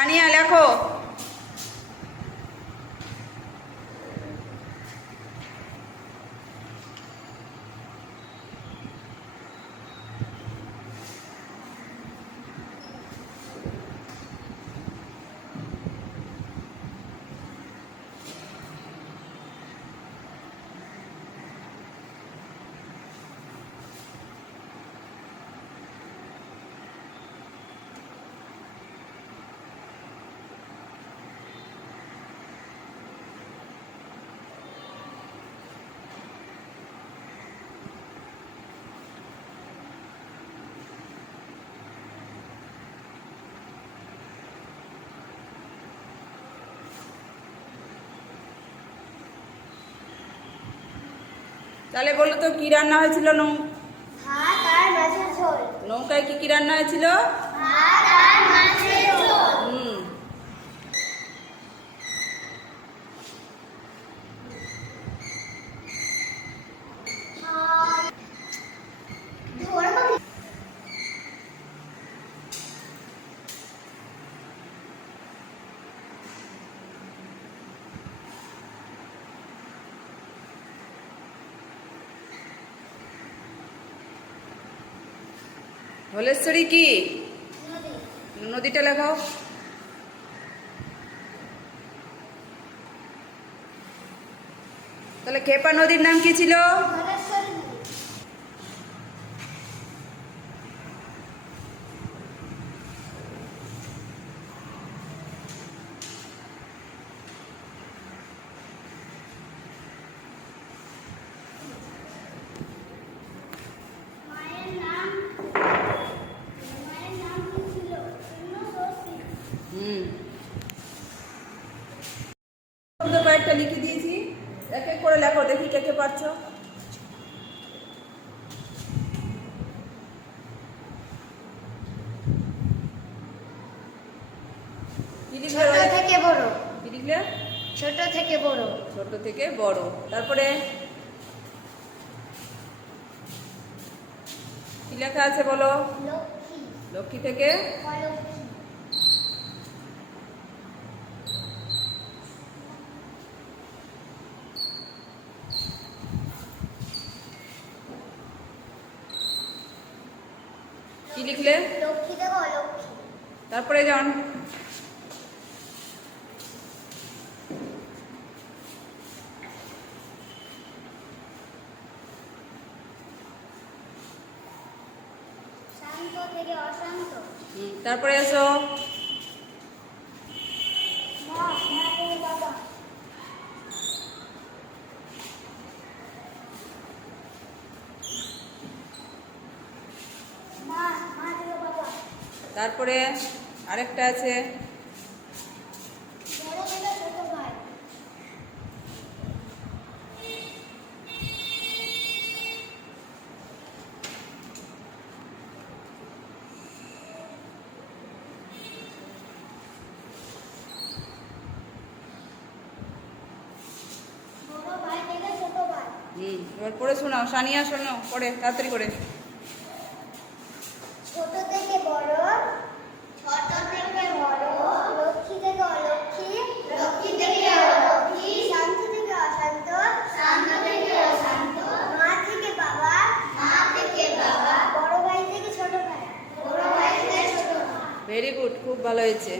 সানিয়া লেখো। তাহলে বলো তো কি রান্না হয়েছিল? ভাত আর মাছের ঝোল। নৌকায় কি কি রান্না হয়েছিল? ভাত আর মাছের ঝোল। ধলেশ্বরী কি? নদীটা লেখাও। তাহলে খেপা নদীর নাম কি ছিল? কয়েকটা লিখে দিয়েছি, এক এক করে লেখো, দেখি কে কে পারছো। ছোট থেকে বড়। কি লিখলে? ছোট থেকে বড়। ছোট থেকে বড়। তারপরে কি লেখা আছে বলো? লক্ষ্মী। লক্ষ্মী থেকে অলক্ষ্মী। কি লিখলে? লক্ষ্মী থেকে অলক্ষ্মী। তারপরে যান শান্ত থেকে অশান্ত। তারপরে এসো মা থেকে বাবা। মা থেকে বাবা। তারপরে আরেকটা আছে বড় থেকে ছোট ভাই। বড় ভাই থেকে ছোট ভাই। এবার পড়ে শোনাও, সানিয়া শোনাও পড়ে তাড়াতাড়ি করে। ছোট থেকে বড়। ছোট থেকে বড়। লক্ষ্মী থেকে অলক্ষ্মী। লক্ষ্মী থেকে অলক্ষ্মী। শান্ত থেকে অশান্ত। শান্ত থেকে অশান্ত। মা থেকে বাবা। মা থেকে বাবা। বড় ভাই থেকে ছোট ভাই। বড় ভাই থেকে ছোট ভাই। ভেরি গুড, খুব ভালো হয়েছে।